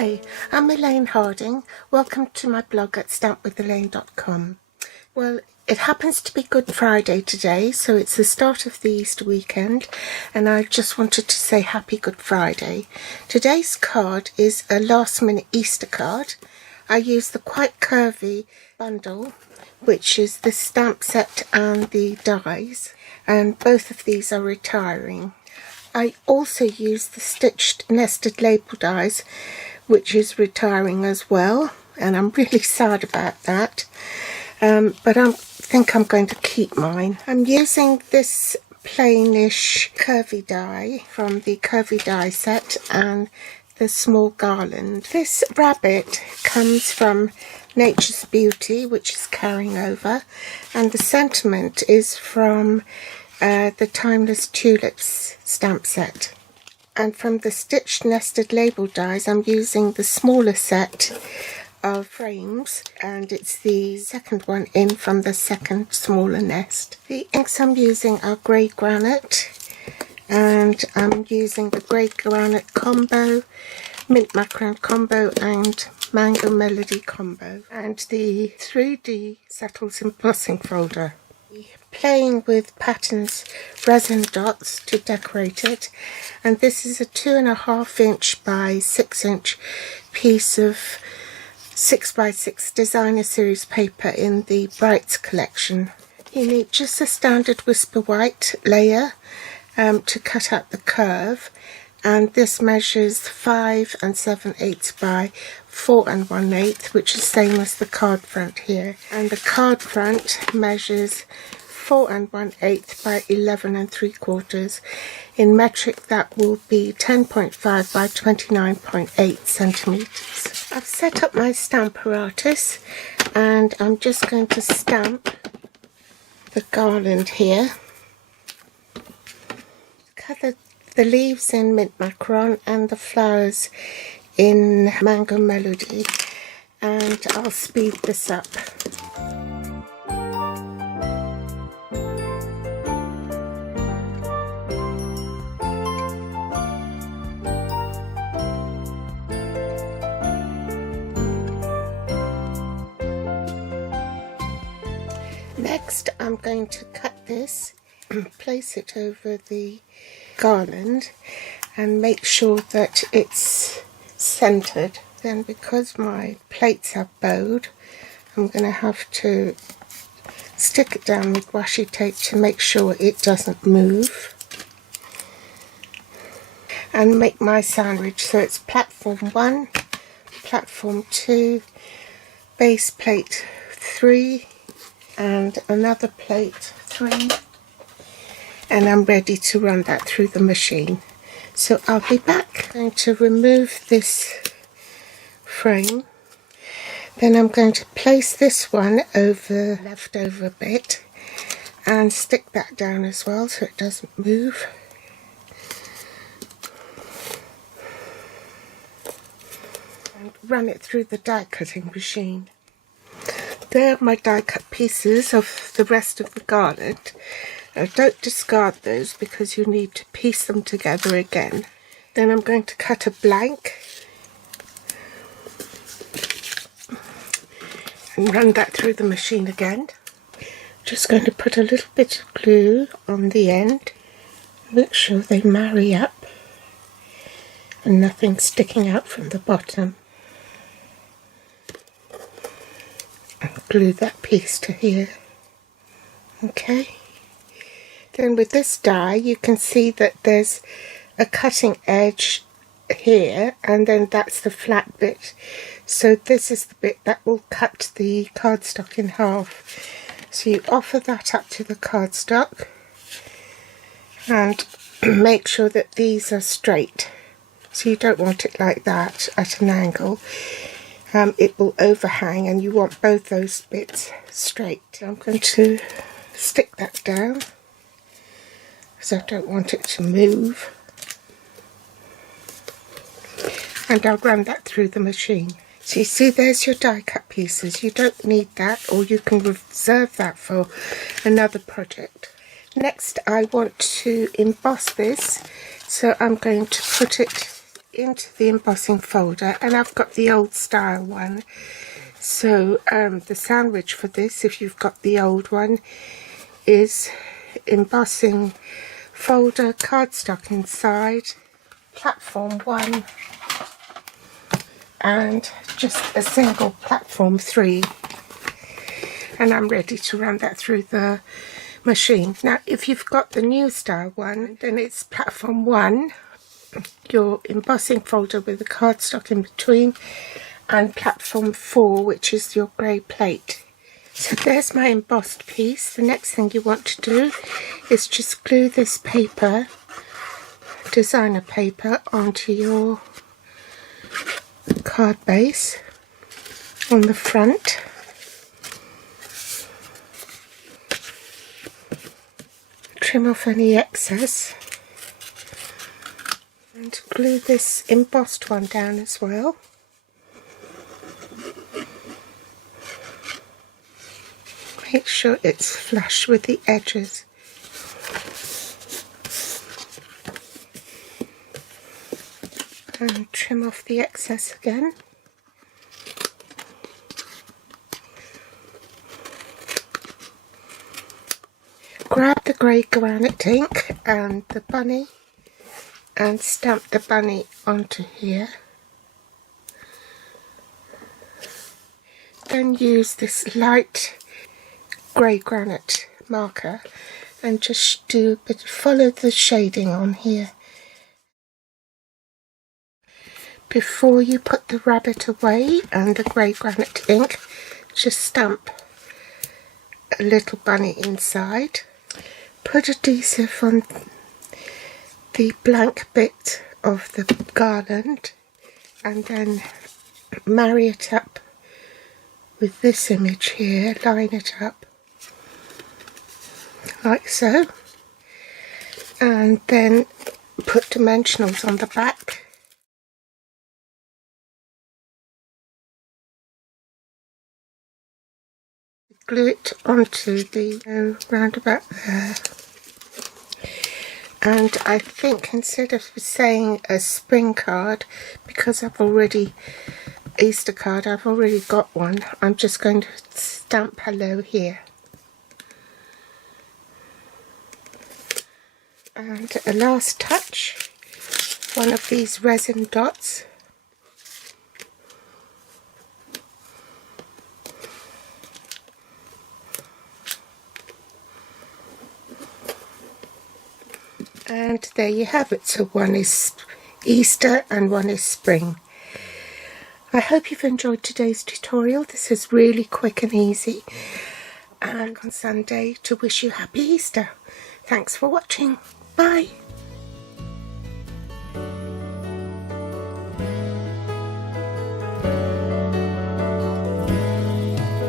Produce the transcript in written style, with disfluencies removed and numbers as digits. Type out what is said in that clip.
Hi, I'm Elaine Harding. Welcome to my blog at stampwithelaine.com. Well, it happens to be Good Friday today, so it's the start of the Easter weekend, and I just wanted to say Happy Good Friday. Today's card is a last-minute Easter card. I used the Quite Curvy bundle, which is the stamp set and the dies, and both of these are retiring. I also used the stitched nested label dies, which is retiring as well, and I'm really sad about that, but I think I'm going to keep mine. I'm using this plainish curvy die from the curvy die set and the small garland. This rabbit comes from Nature's Beauty, which is carrying over, and the sentiment is from the Timeless Tulips stamp set. And from the stitched nested label dies, I'm using the smaller set of frames, and it's the second one in from the second smaller nest. The inks I'm using are grey granite, and I'm using the grey granite combo, mint macaron combo, and mango melody combo, and the 3D settles embossing folder. Playing with patterns resin dots to decorate it, and this is a 2.5 inch by 6 inch piece of 6x6 designer series paper in the Brights collection. You need just a standard whisper white layer to cut out the curve, and this measures 5 7/8 by 4 1/8, which is same as the card front here, and the card front measures 4 1/8 by 11 3/4. In metric, that will be 10.5 by 29.8 centimeters. I've set up my stamp apparatus, and I'm just going to stamp the garland here. Cut the leaves in mint macaron and the flowers in mango melody, and I'll speed this up. Next, I'm going to cut this and place it over the garland and make sure that it's centered. Then, because my plates are bowed, I'm going to have to stick it down with washi tape to make sure it doesn't move, and make my sandwich. So it's platform 1, platform 2, base plate 3, and another plate 3, and I'm ready to run that through the machine. So I'll be back. I'm going to remove this frame, then I'm going to place this one over the leftover bit and stick that down as well so it doesn't move. And run it through the die cutting machine. There are my die cut pieces of the rest of the garland. Don't discard those because you need to piece them together again. Then I'm going to cut a blank and run that through the machine again. Just going to put a little bit of glue on the end. Make sure they marry up and nothing's sticking out from the bottom. And glue that piece to here. Okay. Then with this die, you can see that there's a cutting edge here, and then that's the flat bit. So this is the bit that will cut the cardstock in half. So you offer that up to the cardstock and make sure that these are straight. So you don't want it like that at an angle. It will overhang, and you want both those bits straight. So I'm going to stick that down because I don't want it to move, and I'll run that through the machine. So you see, there's your die cut pieces. You don't need that, or you can reserve that for another project. Next, I want to emboss this, so I'm going to put it into the embossing folder, and I've got the old style one. So the sandwich for this, if you've got the old one, is embossing folder, cardstock inside, platform 1, and just a single platform 3. And I'm ready to run that through the machine. Now, if you've got the new style one, then it's platform 1, your embossing folder with the cardstock in between, and platform 4, which is your grey plate. So there's my embossed piece. The next thing you want to do is just glue this paper, designer paper, onto your card base on the front. Trim off any excess and glue this embossed one down as well. Make sure it's flush with the edges. And trim off the excess again. Grab the grey granite ink and the bunny and stamp the bunny onto here. Then use this light grey granite marker and just follow the shading on here. Before you put the rabbit away and the grey granite ink, just stamp a little bunny inside. Put adhesive on the blank bit of the garland and then marry it up with this image here, line it up like so, and then put dimensionals on the back. Glue it onto the roundabout there. And I think instead of saying a spring card, because Easter card, I've already got one, I'm just going to stamp hello here. And a last touch, one of these resin dots. And there you have it. So one is Easter and one is spring. I hope you've enjoyed today's tutorial. This is really quick and easy. And on Sunday to wish you happy Easter. Thanks for watching. Bye.